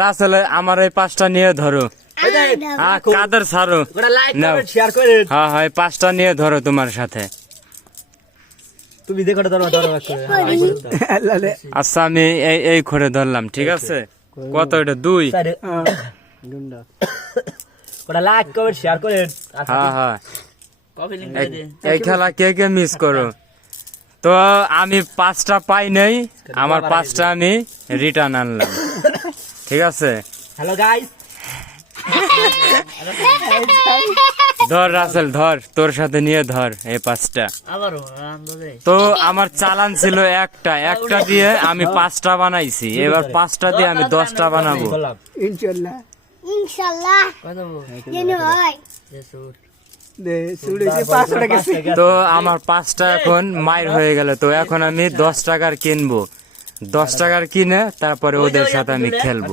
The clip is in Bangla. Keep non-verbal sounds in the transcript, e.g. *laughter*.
রাসেল আমার এই পাঁচটা নিয়ে ধরো। হ্যাঁ কাদের সারো হ্যাঁ হ্যাঁ পাঁচটা নিয়ে ধরো তোমার সাথে। তুমি দেখো ধরো ধরো। আচ্ছা আমি এই এই করে ধরলাম ঠিক আছে? কত এটা? দুই। ওটা লাইক কমেন্ট শেয়ার করে আচ্ছা, হ্যাঁ হ্যাঁ। এই খেলা কে কে মিস করো? তো আমি পাঁচটা পাই নাই আমার পাঁচটা আমি রিটার্ন আনলাম। *laughs* ঠিক আছে। হ্যালো গাইস ধর রাসেল ধর তোর সাথে নিয়ে ধর এই পাঁচটা। তো আমার চালান ছিল একটা একটা দিয়ে আমি পাঁচটা বানাইছি। এবার পাঁচটা দিয়ে আমি দশটা বানাবো। ইনশাল্লাহ। হয়। তো আমার পাঁচটা এখন মাইর হয়ে গেল। তো এখন আমি দশ টাকার কিনবো। দশ টাকার কিনে তারপরে ওদের সাথে আমি খেলব।